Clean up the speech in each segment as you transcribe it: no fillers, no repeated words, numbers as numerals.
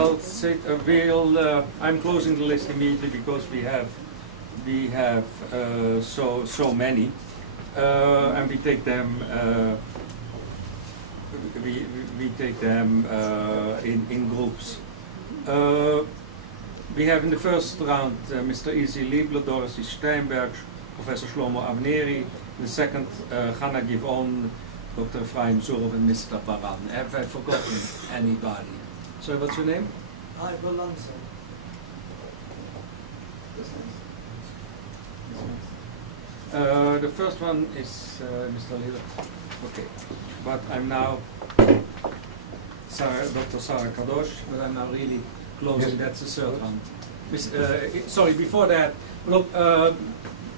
I'm closing the list immediately because we have so many, and we take them in groups. We have in the first round Mr. Izzy Liebler, Doris Steinberg, Professor Shlomo Avneri. In the second, Ghana Givon, Dr. Ephraim Zurov, and Mr. Baran. Have I forgotten anybody? So what's your name? The first one is Mr. Liebler. Okay, but I'm now Dr. Sarah Kadosh, but I'm now really closing. That's the third one. Sorry, before that, look,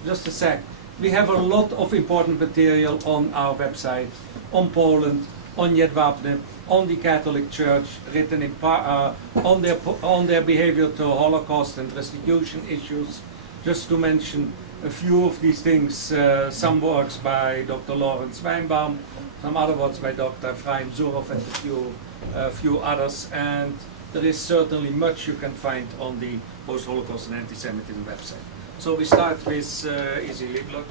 just a sec. We have a lot of important material on our website, on Poland, on Jedwabne, on the Catholic Church, written in on their behavior to Holocaust and restitution issues. Just to mention a few of these things, some works by Dr. Lawrence Weinbaum, some other works by Dr. Ephraim Zurov, and a few others. And there is certainly much you can find on the Post-Holocaust and Anti-Semitism website. So we start with Izzy Liebler.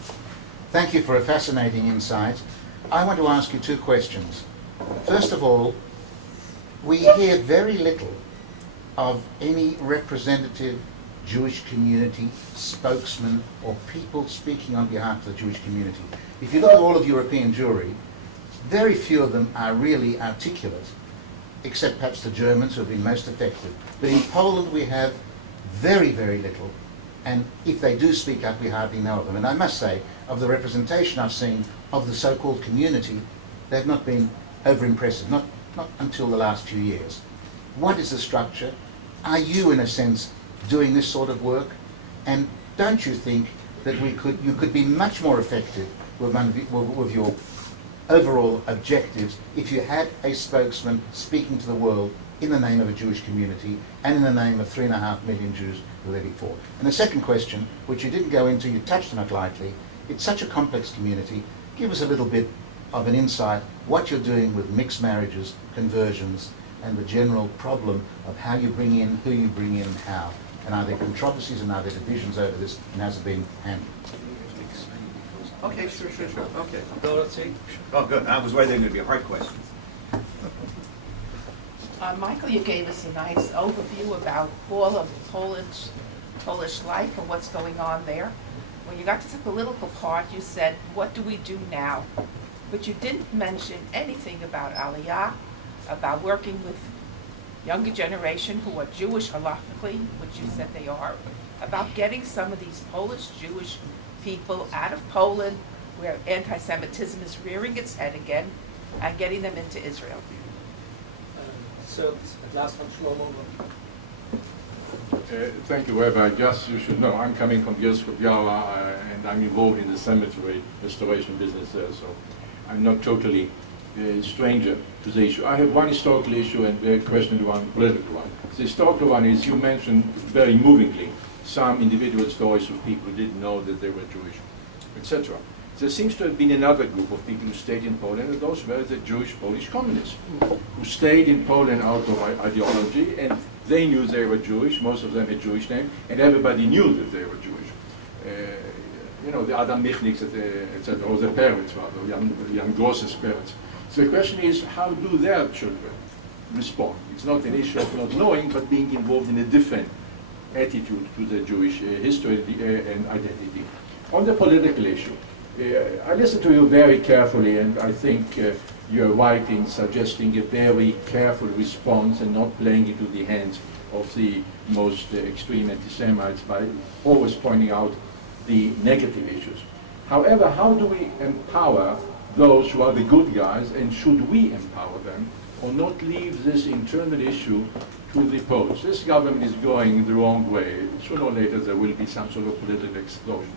Thank you for a fascinating insight. I want to ask you two questions. First of all, we hear very little of any representative Jewish community, spokesman, or people speaking on behalf of the Jewish community. If you look at all of European Jewry, very few of them are really articulate, except perhaps the Germans who have been most effective. But in Poland we have very, very little, and if they do speak up, we hardly know of them. And I must say, of the representation I've seen of the so-called community, they've not been over-impressive, not until the last few years. What is the structure? Are you, in a sense, doing this sort of work? And don't you think that you could be much more effective with your overall objectives if you had a spokesman speaking to the world in the name of a Jewish community and in the name of 3.5 million Jews who are there before? And the second question, which you didn't go into, you touched on it lightly, it's such a complex community. Give us a little bit of an insight what you're doing with mixed marriages, conversions, and the general problem of how you bring in, who you bring in, and how. And are there controversies and are there divisions over this, and has it been handled? Okay, sure. Okay. Dorothy? Oh, good. I was worried they were going to be hard questions. Michael, you gave us a nice overview about all of Polish life and what's going on there. When you got to the political part, you said, what do we do now? But you didn't mention anything about Aliyah, about working with younger generation who are Jewish halakhically, which you said they are, about getting some of these Polish Jewish people out of Poland, where anti-Semitism is rearing its head again, and getting them into Israel. So, last one, Shlomo. Thank you, Rabbi. Just you should know, I'm coming from Bielsko-Biała, and I'm involved in the cemetery restoration business there, so I'm not totally a stranger to the issue. I have one historical issue and a question, one political one. The historical one is, you mentioned very movingly some individual stories of people who didn't know that they were Jewish, etc. There seems to have been another group of people who stayed in Poland, and those were the Jewish Polish communists, who stayed in Poland out of ideology, and they knew they were Jewish, most of them had Jewish names, and everybody knew that they were Jewish. You know, the Adam Michniks, etc., or their parents, rather, Jan Gross's parents. So the question is, how do their children respond? It's not an issue of not knowing, but being involved in a different attitude to the Jewish history and identity. On the political issue, I listened to you very carefully, and I think you're right in suggesting a very careful response and not playing into the hands of the most extreme anti-Semites by always pointing out the negative issues. However, how do we empower those who are the good guys, and should we empower them, or not leave this internal issue to the Poles? This government is going the wrong way. Sooner or later there will be some sort of political explosion.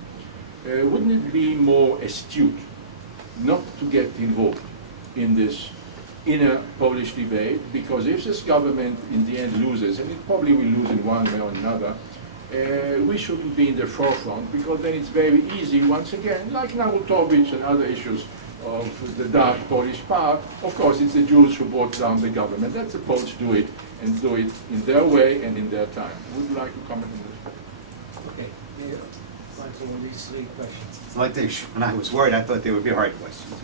Wouldn't it be more astute not to get involved in this inner Polish debate? Because if this government in the end loses, and it probably will lose in one way or another, we shouldn't be in the forefront, because then it's very easy, once again, like Narutovich and other issues of the dark Polish part, of course it's the Jews who brought down the government. They're supposed to do it, and do it in their way and in their time. Would you like to comment on this? Okay. Answering these three questions. It's like when I was worried, I thought they would be hard questions.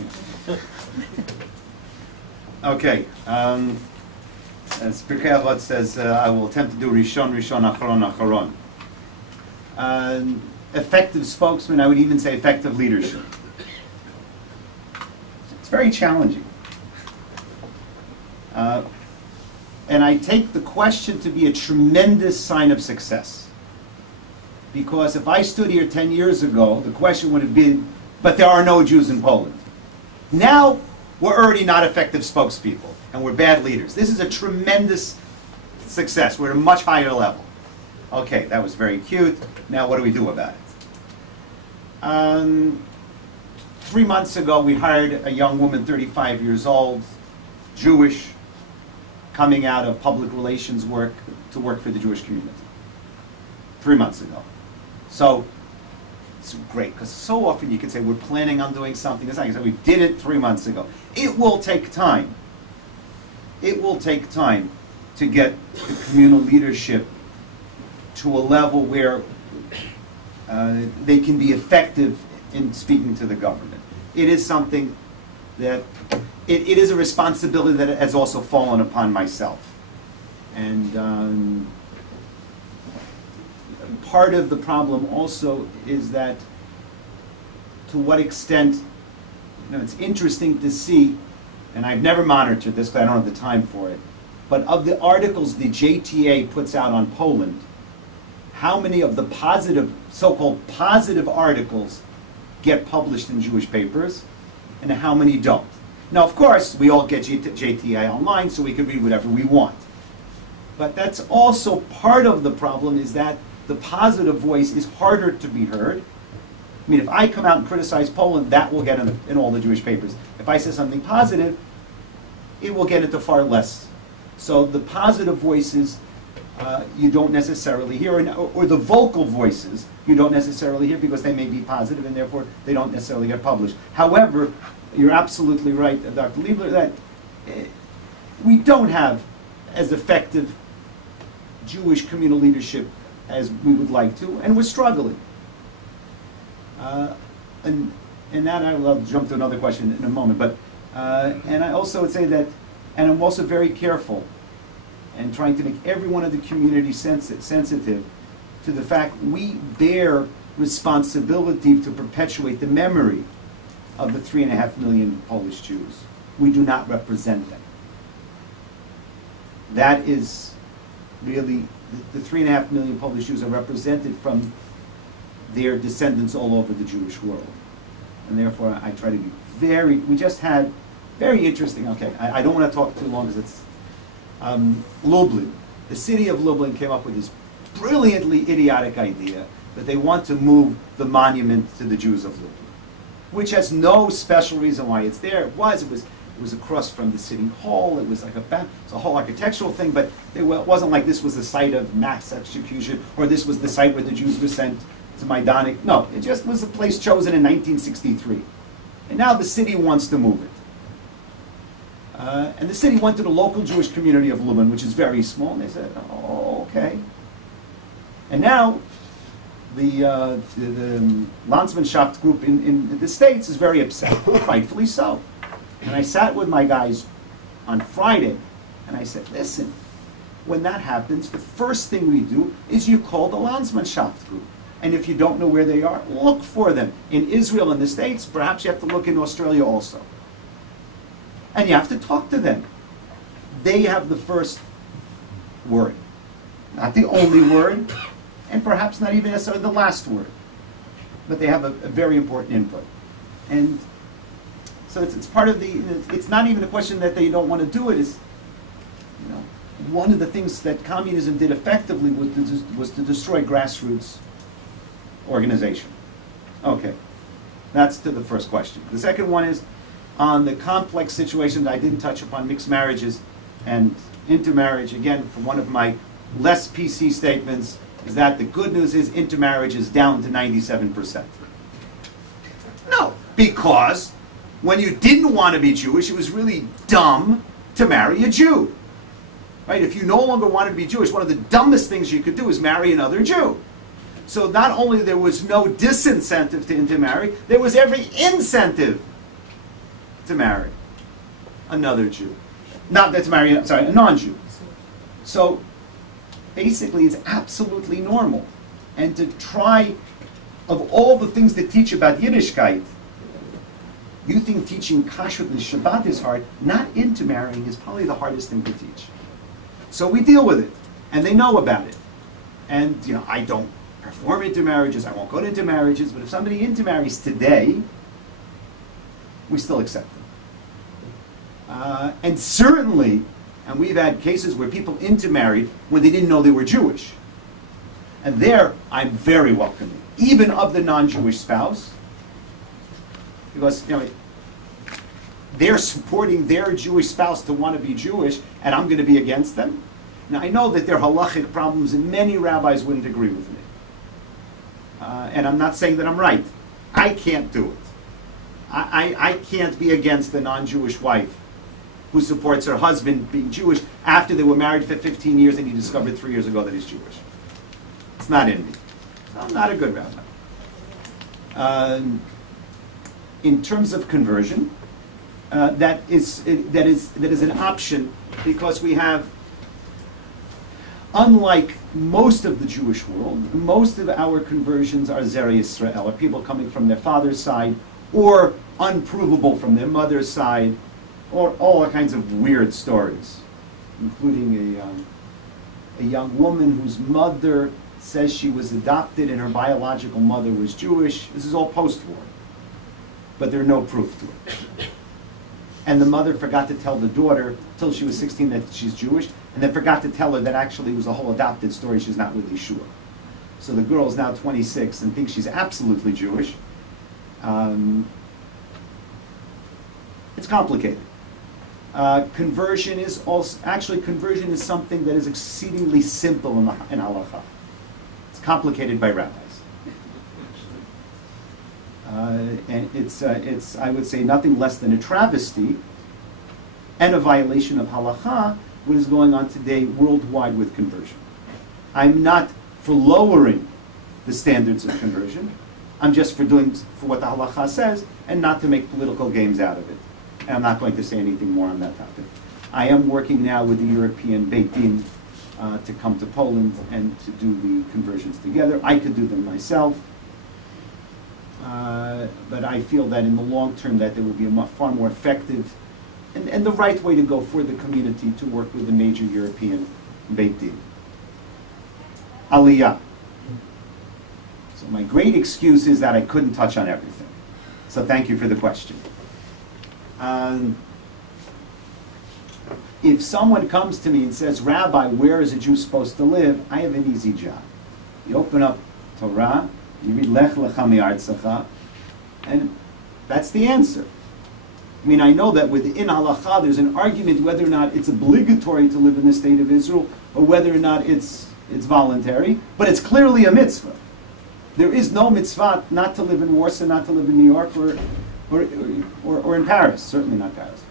Okay. As Pirkei Avot says, I will attempt to do Rishon, Acharon, Acharon. Effective spokesman, I would even say effective leadership. It's very challenging. And I take the question to be a tremendous sign of success. Because if I stood here 10 years ago, the question would have been, but there are no Jews in Poland. Now, we're already not effective spokespeople, and we're bad leaders. This is a tremendous success. We're at a much higher level. Okay, that was very cute. Now what do we do about it? 3 months ago, we hired a young woman, 35 years old, Jewish, coming out of public relations work to work for the Jewish community. 3 months ago. So, it's great, because so often you can say, we're planning on doing something. It's not like we did it 3 months ago. It will take time. It will take time to get the communal leadership to a level where they can be effective in speaking to the government. It is something that, it is a responsibility that has also fallen upon myself. And part of the problem also is that to what extent, it's interesting to see, and I've never monitored this because I don't have the time for it, but of the articles the JTA puts out on Poland, how many of the positive, so-called positive articles get published in Jewish papers, and how many don't? Now, of course, we all get JTA online, so we can read whatever we want. But that's also part of the problem, is that the positive voice is harder to be heard. I mean, if I come out and criticize Poland, that will get in all the Jewish papers. If I say something positive, it will get into far less. So the positive voices you don't necessarily hear, or the vocal voices you don't necessarily hear because they may be positive and therefore they don't necessarily get published. However, you're absolutely right, Dr. Liebler, that we don't have as effective Jewish communal leadership as we would like to, and we're struggling. And that I'll jump to another question in a moment, but and I also would say that, and I'm also very careful and trying to make everyone in the community sensitive to the fact we bear responsibility to perpetuate the memory of the 3.5 million Polish Jews. We do not represent them. That is really, the 3.5 million Polish Jews are represented from their descendants all over the Jewish world. And therefore I try to be we just had very interesting, okay, I don't want to talk too long because it's, Lublin. The city of Lublin came up with this brilliantly idiotic idea that they want to move the monument to the Jews of Lublin, which has no special reason why it's there. It was across from the city hall. It was like it's a whole architectural thing, but it wasn't like this was the site of mass execution or this was the site where the Jews were sent to Majdanek. No, it just was a place chosen in 1963. And now the city wants to move it. And the city went to the local Jewish community of Lublin, which is very small, and they said, oh, okay. And now the Landsmannschaft group in the States is very upset, rightfully so. And I sat with my guys on Friday, and I said, listen, when that happens, the first thing we do is you call the Landsmannschaft group. And if you don't know where they are, look for them. In Israel and the States, perhaps you have to look in Australia also. And you have to talk to them. They have the first word. Not the only word, and perhaps not even necessarily the last word. But they have a very important input. And so it's part of the, it's not even a question that they don't want to do it. It's, one of the things that communism did effectively was to destroy grassroots organization. Okay, that's to the first question. The second one is on the complex situation that I didn't touch upon, mixed marriages and intermarriage. Again, from one of my less PC statements, is that the good news is intermarriage is down to 97%. No, because When you didn't want to be Jewish, it was really dumb to marry a Jew. Right? If you no longer wanted to be Jewish, one of the dumbest things you could do is marry another Jew. So not only there was no disincentive to intermarry, there was every incentive to marry another Jew. Not that to marry, sorry, a non-Jew. So basically it's absolutely normal. And to try, of all the things that teach about Yiddishkeit, you think teaching kashrut and Shabbat is hard, not intermarrying is probably the hardest thing to teach. So we deal with it, and they know about it. And I don't perform intermarriages, I won't go to intermarriages, but if somebody intermarries today, we still accept them. And certainly, and we've had cases where people intermarried when they didn't know they were Jewish. And there, I'm very welcoming, even of the non-Jewish spouse, because they're supporting their Jewish spouse to want to be Jewish, and I'm going to be against them. Now, I know that there are halachic problems, and many rabbis wouldn't agree with me. And I'm not saying that I'm right. I can't do it. I can't be against the non-Jewish wife who supports her husband being Jewish after they were married for 15 years and he discovered 3 years ago that he's Jewish. It's not in me. So I'm not a good rabbi. In terms of conversion, that is an option because we have, unlike most of the Jewish world, most of our conversions are Zerei Yisrael, or people coming from their father's side, or unprovable from their mother's side, or all kinds of weird stories, including a young woman whose mother says she was adopted and her biological mother was Jewish. This is all post-war, but there's no proof to it. And the mother forgot to tell the daughter till she was 16 that she's Jewish, and then forgot to tell her that actually it was a whole adopted story, she's not really sure. So the girl is now 26 and thinks she's absolutely Jewish. It's complicated. Conversion is conversion is something that is exceedingly simple in halacha. It's complicated by rabbis. And it's I would say nothing less than a travesty and a violation of halacha what is going on today worldwide with conversion. I'm not for lowering the standards of conversion. I'm just for doing for what the halacha says and not to make political games out of it. And I'm not going to say anything more on that topic. I am working now with the European Beit Din to come to Poland and to do the conversions together. I could do them myself. But I feel that in the long term that there will be a far more effective and the right way to go for the community to work with the major European Beit Din. Aliyah. So my great excuse is that I couldn't touch on everything. So thank you for the question. If someone comes to me and says, Rabbi, where is a Jew supposed to live? I have an easy job. You open up Torah, you read Lech Lecha Mi'artzecha, and that's the answer. I mean, I know that within halacha there's an argument whether or not it's obligatory to live in the state of Israel or whether or not it's voluntary, but it's clearly a mitzvah. There is no mitzvah not to live in Warsaw, not to live in New York, or in Paris, certainly not Paris.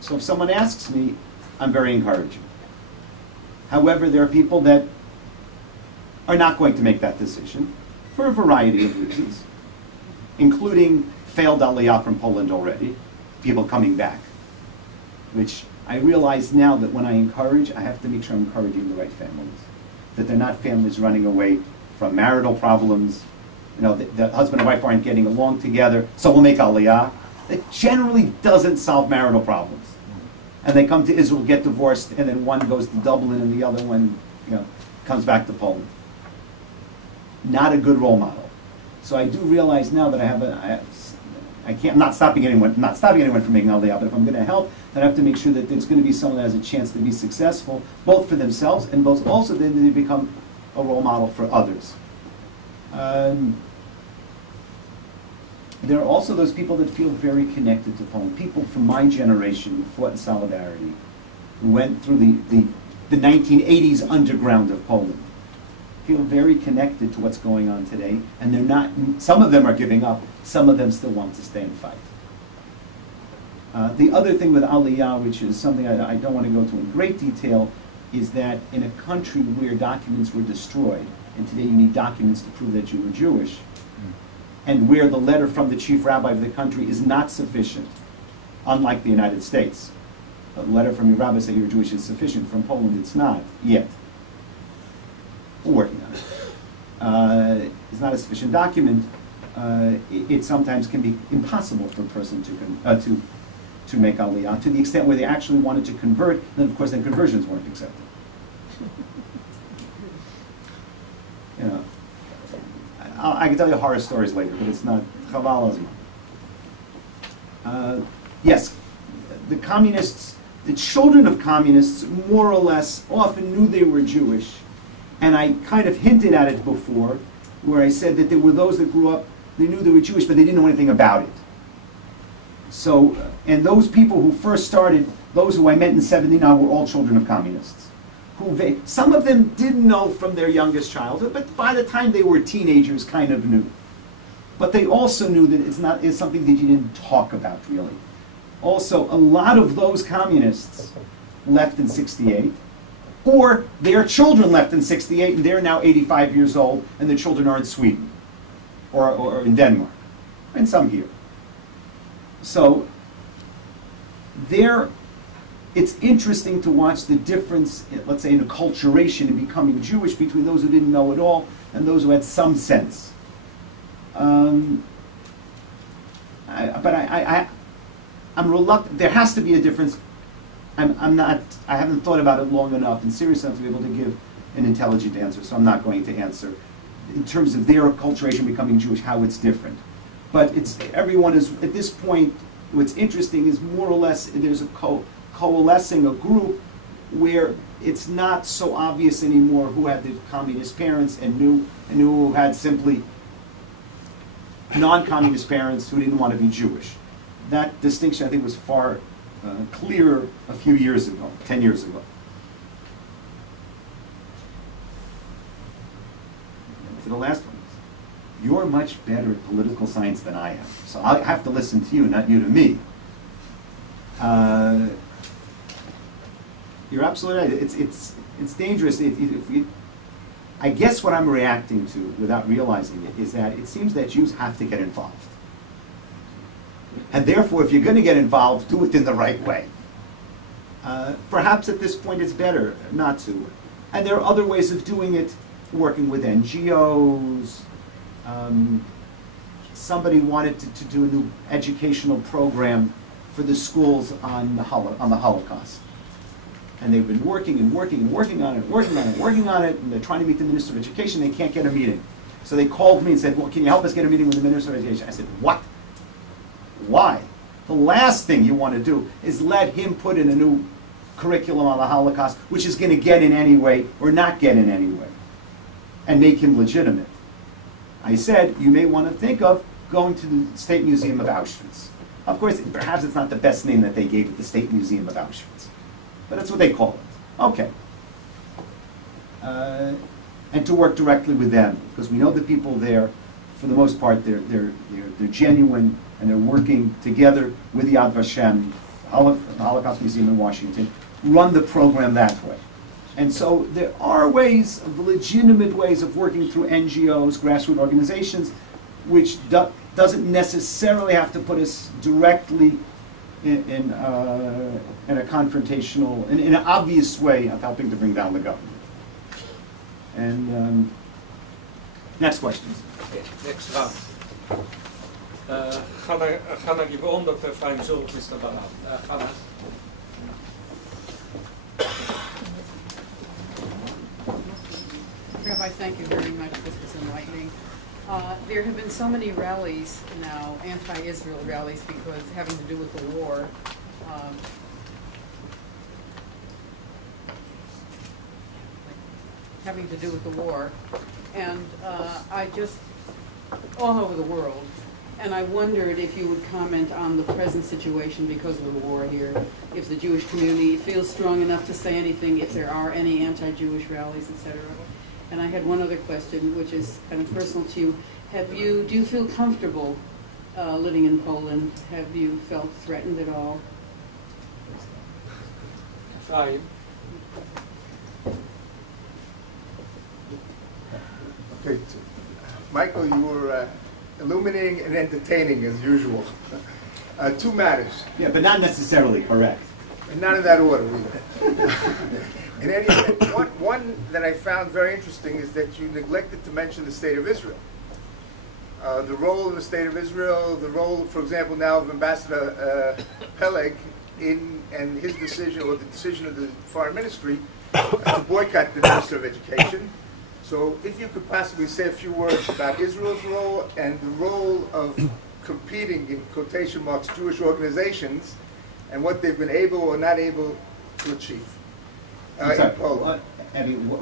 So if someone asks me, I'm very encouraging. However, there are people that are not going to make that decision for a variety of reasons, including failed aliyah from Poland already, people coming back, which I realize now that when I encourage, I have to make sure I'm encouraging the right families, that they're not families running away from marital problems, the husband and wife aren't getting along together, so we'll make aliyah. That generally doesn't solve marital problems. And they come to Israel, get divorced, and then one goes to Dublin and the other one comes back to Poland. Not a good role model. So I do realize now that I'm not stopping anyone from making aliyah, but if I'm going to help, then I have to make sure that there's going to be someone that has a chance to be successful, both for themselves and both also then they become a role model for others. There are also those people that feel very connected to Poland. People from my generation who fought in solidarity, who went through the 1980s underground of Poland. feel very connected to what's going on today, and they're not, some of them are giving up, some of them still want to stay and fight. The other thing with Aliyah, which is something I don't want to go into in great detail, is that in a country where documents were destroyed, and today you need documents to prove that you were Jewish, and where the letter from the chief rabbi of the country is not sufficient, unlike the United States. A letter from your rabbi saying you're Jewish is sufficient. From Poland, it's not yet. We're working on it. It's not a sufficient document. It sometimes can be impossible for a person to make Aliyah, to the extent where they actually wanted to convert, then of course then conversions weren't accepted. You know, I can tell you horror stories later, but it's not Chaval Azman. Yes, the communists, the children of communists, more or less often knew they were Jewish, and I kind of hinted at it before, where I said that there were those that grew up, they knew they were Jewish, but they didn't know anything about it. So, and those people who first started, those who I met in '79 were all children of communists. Some of them didn't know from their youngest childhood, but by the time they were teenagers, kind of knew. But they also knew that it's something that you didn't talk about, really. Also, a lot of those communists left in '68, or their children left in '68, and they're now 85 years old, and their children are in Sweden, or in Denmark, and some here. So, it's interesting to watch the difference, let's say, in acculturation and becoming Jewish between those who didn't know at all and those who had some sense. I'm reluctant. There has to be a difference. I haven't thought about it long enough and serious enough to be able to give an intelligent answer, so I'm not going to answer in terms of their acculturation becoming Jewish, how it's different. But everyone is, at this point, what's interesting is more or less there's a coalescing, a group where it's not so obvious anymore who had the communist parents and who had simply non-communist parents who didn't want to be Jewish. That distinction, I think, was far clearer a few years ago, 10 years ago. And for the last one, you're much better at political science than I am, so I have to listen to you, not you to me. You're absolutely right. It's dangerous. I guess what I'm reacting to, without realizing it, is that it seems that Jews have to get involved. And therefore, if you're going to get involved, do it in the right way. Perhaps at this point it's better not to. And there are other ways of doing it, working with NGOs. Somebody wanted to do a new educational program for the schools on the Holocaust. And they've been working on it, and they're trying to meet the Minister of Education. They can't get a meeting. So they called me and said, well, can you help us get a meeting with the Minister of Education? I said, what? Why? The last thing you want to do is let him put in a new curriculum on the Holocaust, which is going to get in anyway or not get in anyway, and make him legitimate. I said, you may want to think of going to the State Museum of Auschwitz. Of course, perhaps it's not the best name that they gave it, the State Museum of Auschwitz. But that's what they call it. Okay. And to work directly with them, because we know the people there, for the most part, they're genuine, and they're working together with the Yad Vashem, the Holocaust Museum in Washington, run the program that way. And so there are ways, legitimate ways of working through NGOs, grassroots organizations, which doesn't necessarily have to put us directly in a confrontational, in an obvious way of helping to bring down the government. And next questions. Okay, next round. Gonna give on Dr. Efraim Zurich, Mr. Barat. Gonna. Rabbi, thank you very much. This was enlightening. There have been so many rallies now, anti-Israel rallies, because having to do with the war. And I just, all over the world, and I wondered if you would comment on the present situation because of the war here, if the Jewish community feels strong enough to say anything, if there are any anti-Jewish rallies, etc. And I had one other question, which is kind of personal to you. Do you feel comfortable living in Poland? Have you felt threatened at all? Fine. Okay, Michael, you were illuminating and entertaining as usual. Two matters, Yeah, but not necessarily correct. and not in that order either. In any event, one that I found very interesting is that you neglected to mention the state of Israel. The role of the state of Israel, the role, for example, now of Ambassador Peleg and his decision, or the decision of the foreign ministry, to boycott the Minister of Education. So if you could possibly say a few words about Israel's role and the role of competing, in quotation marks, Jewish organizations and what they've been able or not able to achieve in Poland.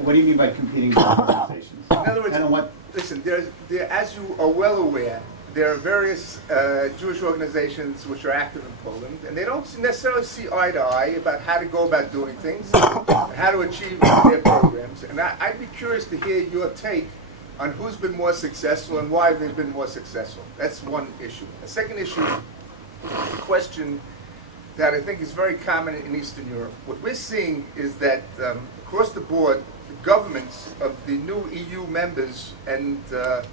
What do you mean by competing organizations? In other words, listen, as you are well aware, there are various Jewish organizations which are active in Poland, and they don't necessarily see eye to eye about how to go about doing things, and how to achieve their programs. And I'd be curious to hear your take on who's been more successful and why they've been more successful. That's one issue. A second issue is a question that I think is very common in Eastern Europe. What we're seeing is that across the board, the governments of the new EU members and the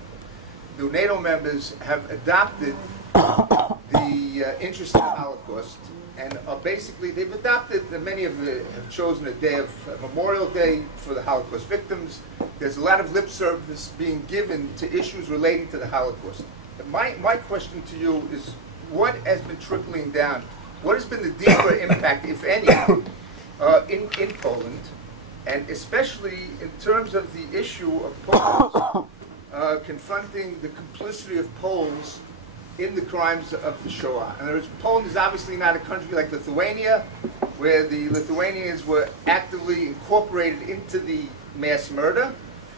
NATO members have adopted the interest in the Holocaust, and are basically, they've adopted, many of them have chosen a day of Memorial Day for the Holocaust victims. There's a lot of lip service being given to issues relating to the Holocaust. My question to you is, what has been trickling down? What has been the deeper impact, if any, in Poland, and especially in terms of the issue of Poles confronting the complicity of Poles in the crimes of the Shoah? In other words, Poland is obviously not a country like Lithuania, where the Lithuanians were actively incorporated into the mass murder,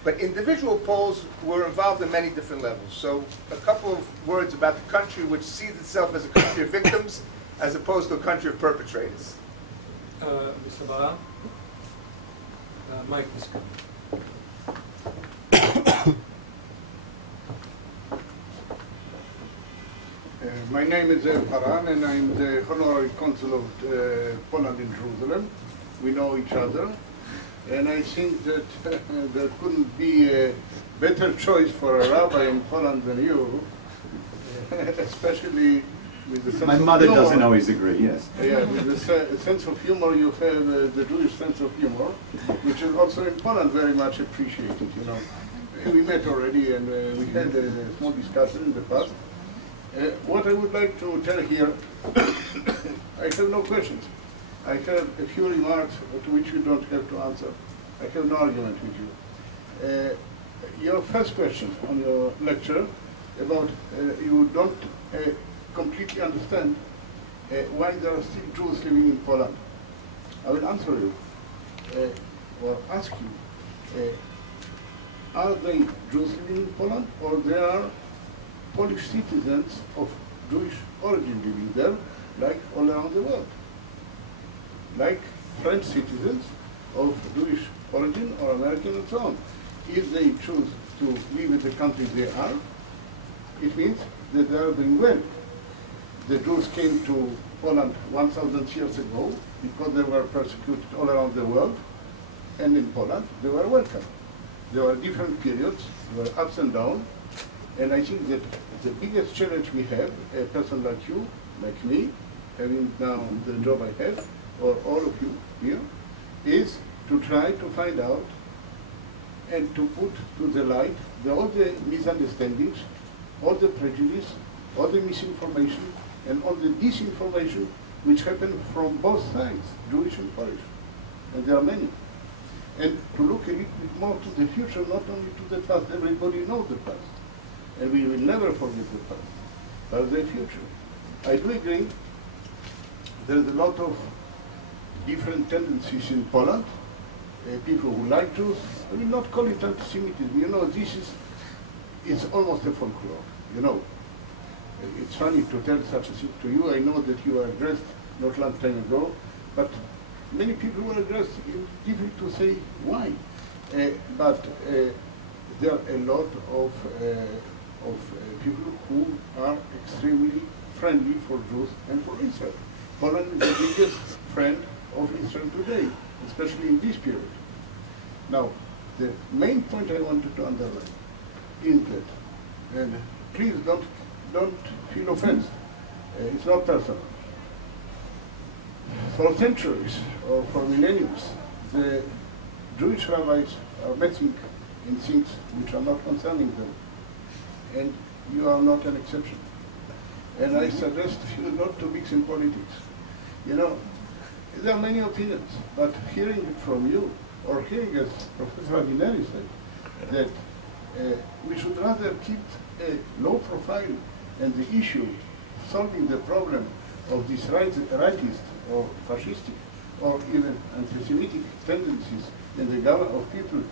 but individual Poles were involved in many different levels. So a couple of words about the country, which sees itself as a country of victims as opposed to a country of perpetrators. Mr. Baran? Mike is coming. My name is Baran, and I'm the Honorary Consul of Poland in Jerusalem. We know each other, and I think that there couldn't be a better choice for a rabbi in Poland than you, especially with the sense My of mother humor. doesn't always agree, yes. Yeah, with the sense of humor you have, the Jewish sense of humor, which is also in Poland very much appreciated, you know. We met already, and we had a small discussion in the past. What I would like to tell here, I have no questions. I have a few remarks to which you don't have to answer. I have no argument with you. Your first question on your lecture about you don't completely understand why there are still Jews living in Poland. I will answer you or ask you, are they Jews living in Poland, or they are Polish citizens of Jewish origin living there, like all around the world? Like French citizens of Jewish origin or American and so on. If they choose to live in the country they are, it means that they are doing well. The Jews came to Poland 1,000 years ago because they were persecuted all around the world, and in Poland they were welcome. There were different periods, there were ups and downs, and I think that the biggest challenge we have, a person like you, like me, having now the job I have, or all of you here, is to try to find out and to put to the light all the misunderstandings, all the prejudice, all the misinformation, and all the disinformation which happen from both sides, Jewish and Polish. And there are many. And to look a little bit more to the future, not only to the past. Everybody knows the past. And we will never forget the past, but the future. I do agree there's a lot of different tendencies in Poland. People who like Jews, I will not call it anti-Semitism. You know, it's almost a folklore, you know. It's funny to tell such a thing to you. I know that you were addressed not long time ago, but many people were addressed. It's difficult to say why. But there are a lot of people who are extremely friendly for Jews and for Israel. Poland is the biggest friend of Israel today, especially in this period. Now, the main point I wanted to underline is that, and please don't feel offense, it's not personal. For centuries or for millennia, the Jewish rabbis are meddling in things which are not concerning them, and you are not an exception. And I suggest you not to mix in politics. You know, there are many opinions, but hearing it from you, or hearing as Professor Avineri said, that we should rather keep a low profile and the issue, solving the problem of these rightist or fascistic or even anti-Semitic tendencies in the government of people,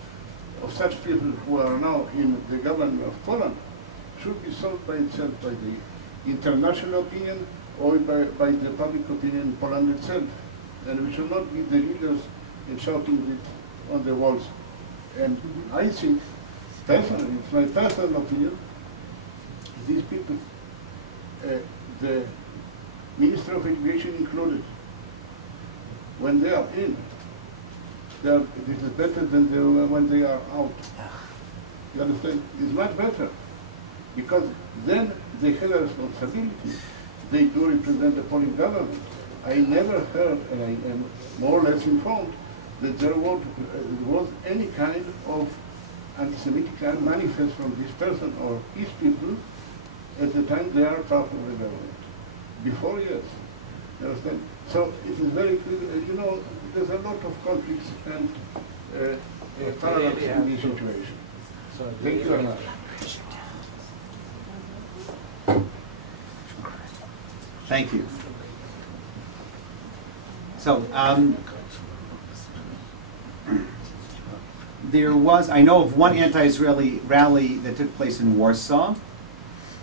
of such people who are now in the government of Poland, should be solved by itself, by the international opinion or by the public opinion in Poland itself. And we should not be the leaders in shouting it on the walls. And I think, personally, it's my personal opinion, these people, the Minister of Education included, when they are in, it is better than they were when they are out. You understand? It's much better, because then they have a responsibility. They do represent the Polish government. I never heard, and I am more or less informed, that there was any kind of anti-Semitic manifest from this person or his people at the time they are part of the government. Before, yes. You understand? So it is very clear, you know, there's a lot of conflicts and paradox in this situation. Thank you very much. Thank you. So, there was, I know of one anti-Israeli rally that took place in Warsaw.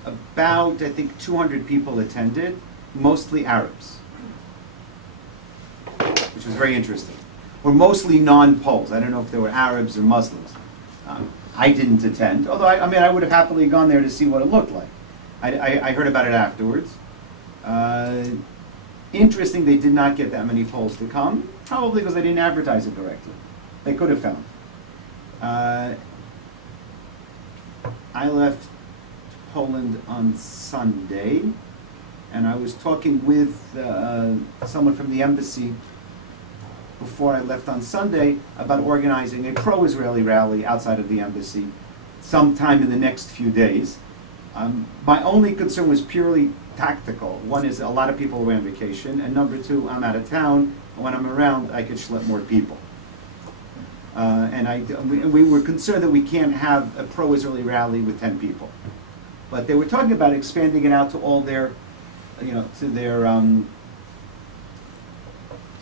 About, I think, 200 people attended, mostly Arabs, which was very interesting. Or mostly non-Poles. I don't know if they were Arabs or Muslims. I didn't attend, although I would have happily gone there to see what it looked like. I heard about it afterwards. Interesting, they did not get that many Poles to come, probably because they didn't advertise it correctly. They could have found. I left Poland on Sunday, and I was talking with someone from the embassy before I left on Sunday about organizing a pro-Israeli rally outside of the embassy sometime in the next few days. My only concern was purely tactical. One is a lot of people away on vacation, and number two, I'm out of town, and when I'm around, I could schlep more people. And we were concerned that we can't have a pro-Israeli rally with 10 people. But they were talking about expanding it out to all their, to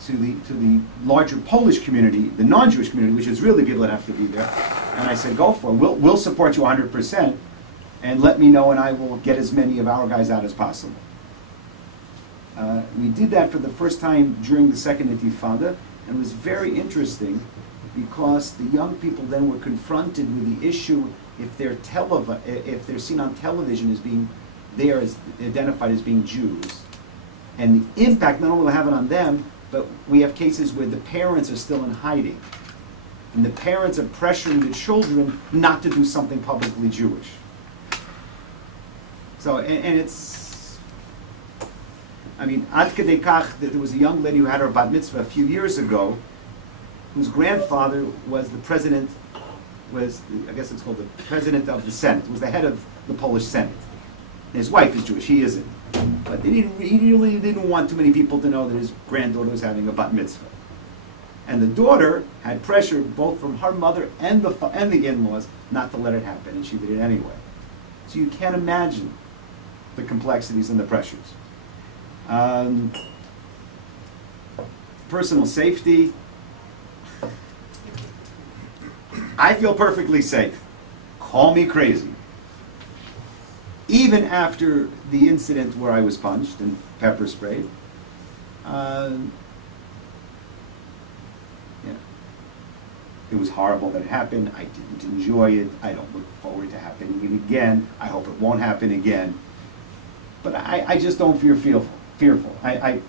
the larger Polish community, the non-Jewish community, which is really people that have to be there. And I said, go for it. We'll support you 100%, and let me know, and I will get as many of our guys out as possible. We did that for the first time during the second Intifada, and it was very interesting because the young people then were confronted with the issue if they're seen on television as being there as identified as being Jews, and the impact not only will have it on them, but we have cases where the parents are still in hiding, and the parents are pressuring the children not to do something publicly Jewish. So, and it's, ad kedei kach that there was a young lady who had her bat mitzvah a few years ago, whose grandfather was the president, I guess it's called the president of the Senate, was the head of the Polish Senate. And his wife is Jewish, he isn't. But he really didn't want too many people to know that his granddaughter was having a bat mitzvah. And the daughter had pressure both from her mother and the in-laws not to let it happen, and she did it anyway. So you can't imagine the complexities and the pressures. Personal safety. I feel perfectly safe. Call me crazy. Even after the incident where I was punched and pepper sprayed, It was horrible that it happened. I didn't enjoy it. I don't look forward to happening it again. I hope it won't happen again. But I just don't feel fearful. That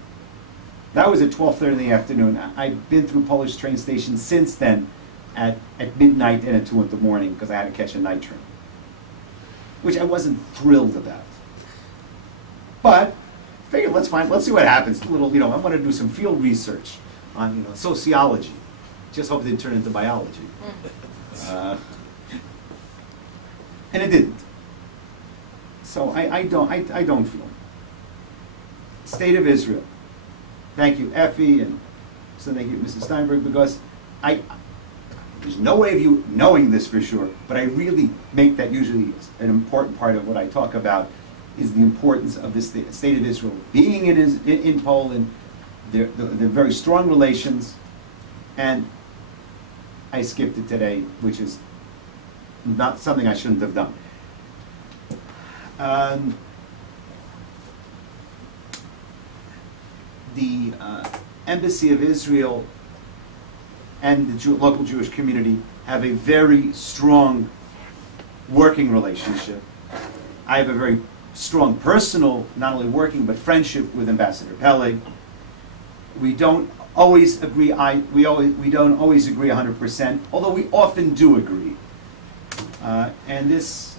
was at 12:30 in the afternoon. I've been through Polish train stations since then at midnight and at 2 in the morning because I had to catch a night train, which I wasn't thrilled about. But figured, let's see what happens. A little, I want to do some field research on sociology. Just hope it didn't turn into biology. And it didn't. So I don't feel. State of Israel. Thank you, Effie, and so thank you, Mrs. Steinberg, because there's no way of you knowing this for sure, but I really make that usually an important part of what I talk about is the importance of the state of Israel being in Poland, the very strong relations, and I skipped it today, which is not something I shouldn't have done. The Embassy of Israel and the local Jewish community have a very strong working relationship. I have a very strong personal, not only working, but friendship with Ambassador Peleg. We don't always agree, we don't always agree 100%, although we often do agree. And this,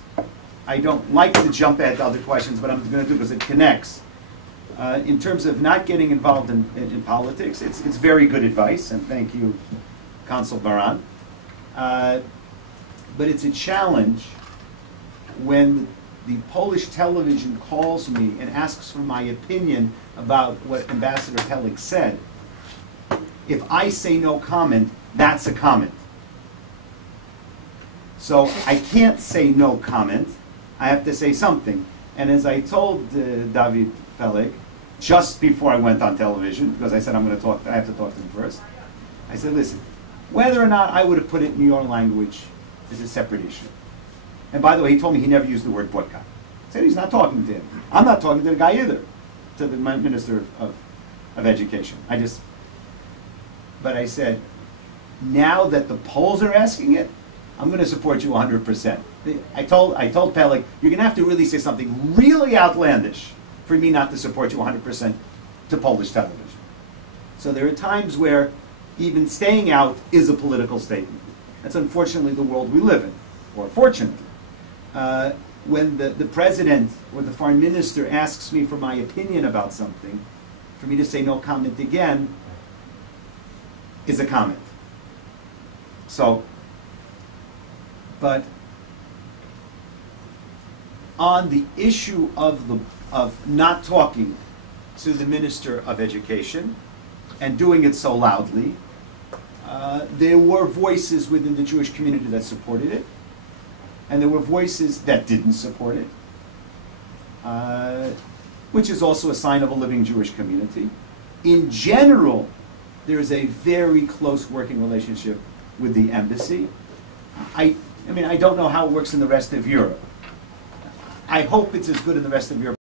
I don't like to jump ahead to other questions, but I'm going to do because it connects. In terms of not getting involved in politics, it's very good advice, and thank you, Consul Baran. But it's a challenge when the Polish television calls me and asks for my opinion about what Ambassador Peleg said. If I say no comment, that's a comment. So I can't say no comment. I have to say something. And as I told David Peleg, just before I went on television, because I said I have to talk to him first, I said, listen, whether or not I would have put it in your language is a separate issue. And by the way, he told me he never used the word boycott. He said he's not talking to him. I'm not talking to the guy either, to the Minister of Education. But I said, now that the Poles are asking it, I'm going to support you 100%. I told Peleg, you're going to have to really say something really outlandish for me not to support you 100% to Polish television. So there are times where even staying out is a political statement. That's unfortunately the world we live in, or fortunately. When the president or the foreign minister asks me for my opinion about something, for me to say no comment again is a comment. So, but on the issue of not talking to the Minister of Education and doing it so loudly, there were voices within the Jewish community that supported it, and there were voices that didn't support it, which is also a sign of a living Jewish community. In general, there is a very close working relationship with the embassy. I mean, I don't know how it works in the rest of Europe. I hope it's as good in the rest of Europe